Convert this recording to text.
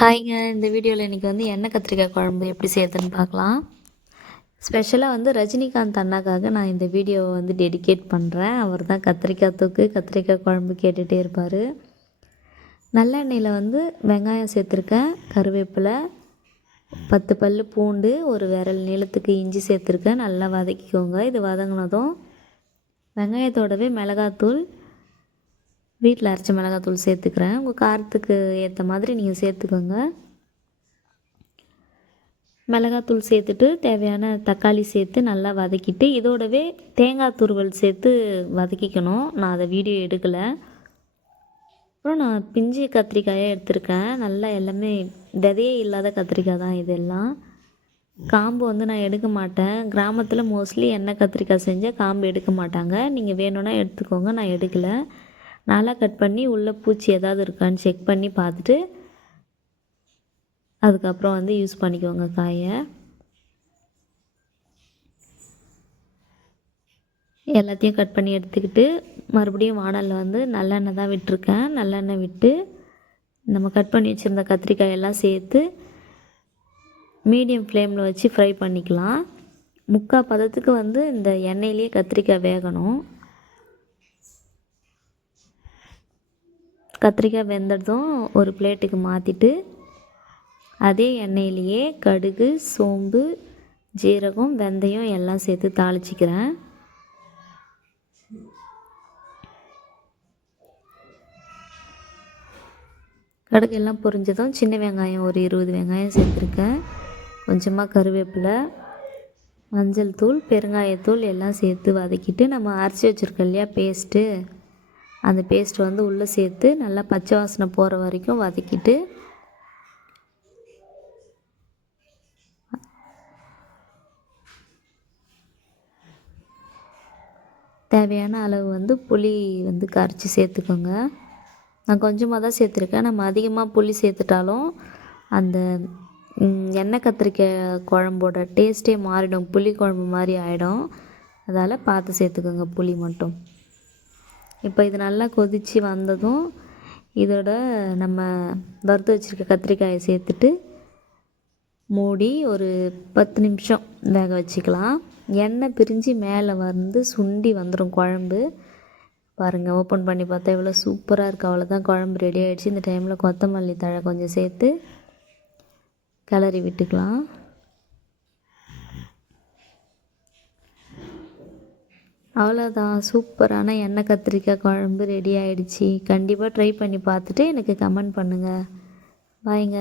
ஹாய்ங்க. இந்த வீடியோவில் இன்றைக்கி எண்ணெய் கத்திரிக்காய் குழம்பு எப்படி செய்யறதுன்னு பார்க்கலாம். ஸ்பெஷலாக ரஜினிகாந்த் அண்ணாக்காக நான் இந்த வீடியோவை டெடிகேட் பண்ணுறேன். அவர் தான் கத்திரிக்காய் தொக்கு கத்திரிக்காய் குழம்பு கேட்டுகிட்டே இருப்பார். நல்லெண்ணெயில் வெங்காயம் சேர்த்துருக்கேன், கருவேப்பிலை, 10 பல் பூண்டு, ஒரு விரல் நீளத்துக்கு இஞ்சி சேர்த்துருக்கேன். நல்லா வதக்கிக்கோங்க. இது வதங்கினதும் வெங்காயத்தோடவே மிளகாத்தூள், வீட்டில் அரைச்ச மிளகாத்தூள் சேர்த்துக்கிறேன். உங்கள் காரத்துக்கு ஏற்ற மாதிரி நீங்கள் சேர்த்துக்கோங்க. மிளகாத்தூள் சேர்த்துட்டு தேவையான தக்காளி சேர்த்து நல்லா வதக்கிட்டு இதோடவே தேங்காய் துருவல் சேர்த்து வதக்கிக்கணும். நான் அதை வீடியோ எடுக்கலை. அப்புறம் நான் பிஞ்சு கத்திரிக்காயாக எடுத்திருக்கேன். நல்லா எல்லாமே விதையே இல்லாத கத்திரிக்காய் தான் இதெல்லாம். காம்பு நான் எடுக்க மாட்டேன். கிராமத்தில் மோஸ்ட்லி எண்ணெய் கத்திரிக்காய் செஞ்சால் காம்பு எடுக்க மாட்டாங்க. நீங்கள் வேணும்னா எடுத்துக்கோங்க, நான் எடுக்கலை. நல்லா கட் பண்ணி உள்ளே பூச்சி ஏதாவது இருக்கான்னு செக் பண்ணி பார்த்துட்டு அதுக்கப்புறம் யூஸ் பண்ணிக்கோங்க காயை. எல்லாத்தையும் கட் பண்ணி எடுத்துக்கிட்டு மறுபடியும் வானலில் நல்லெண்ணெய் தான் விட்டுருக்கேன். நல்லெண்ணெய் விட்டு நம்ம கட் பண்ணி வச்சுருந்த கத்திரிக்காயெல்லாம் சேர்த்து மீடியம் ஃப்ளேமில் வச்சு ஃப்ரை பண்ணிக்கலாம். முக்கால் பதத்துக்கு இந்த எண்ணெயிலேயே கத்திரிக்காய் வேகணும். கத்திரிக்காய் வெந்ததும் ஒரு பிளேட்டுக்கு மாற்றிட்டு அதே எண்ணெயிலேயே கடுகு, சோம்பு, ஜீரகம், வெந்தயம் எல்லாம் சேர்த்து தாளிச்சிக்கிறேன். கடுகு எல்லாம் பொரிஞ்சதும் சின்ன வெங்காயம் ஒரு 20 வெங்காயம் சேர்த்துருக்கேன். கொஞ்சமாக கருவேப்பிலை, மஞ்சள் தூள், பெருங்காயத்தூள் எல்லாம் சேர்த்து வதக்கிட்டு நம்ம அரைச்சி வச்சுருக்கோம் இல்லையா பேஸ்ட்டு, அந்த பேஸ்ட் உள்ளே சேர்த்து நல்லா பச்சை வாசனை போகிற வரைக்கும் வதக்கிட்டு தேவையான அளவு புளி கரைச்சி சேர்த்துக்கோங்க. நான் கொஞ்சமாக தான் சேர்த்துருக்கேன். நம்ம அதிகமாக புளி சேர்த்துட்டாலும் அந்த எண்ணெய் கத்திரிக்காய் குழம்போட டேஸ்ட்டே மாறிடும், புளி குழம்பு மாதிரி ஆகிடும். அதால் பார்த்து சேர்த்துக்கோங்க புளி மட்டும். இப்போ இது நல்லா கொதித்து வந்ததும் இதோட நம்ம வறுத்து வச்சுருக்க கத்திரிக்காயை சேர்த்துட்டு மூடி ஒரு 10 நிமிஷம் வேக வச்சுக்கலாம். எண்ணெய் பிரிஞ்சு மேலே சுண்டி வந்துடும் குழம்பு. பாருங்கள், ஓப்பன் பண்ணி பார்த்தா எவ்வளோ சூப்பராக இருக்குது. அவ்வளோதான், குழம்பு ரெடி ஆகிடுச்சு. இந்த டைமில் கொத்தமல்லி தழை கொஞ்சம் சேர்த்து கிளறி விட்டுக்கலாம். அவ்வளோதான், சூப்பரான எண்ணெய் கத்திரிக்காய் குழம்பு ரெடி ஆகிடுச்சி. கண்டிப்பாக ட்ரை பண்ணி பார்த்துட்டு எனக்கு கமெண்ட் பண்ணுங்கள். பாய்ங்க.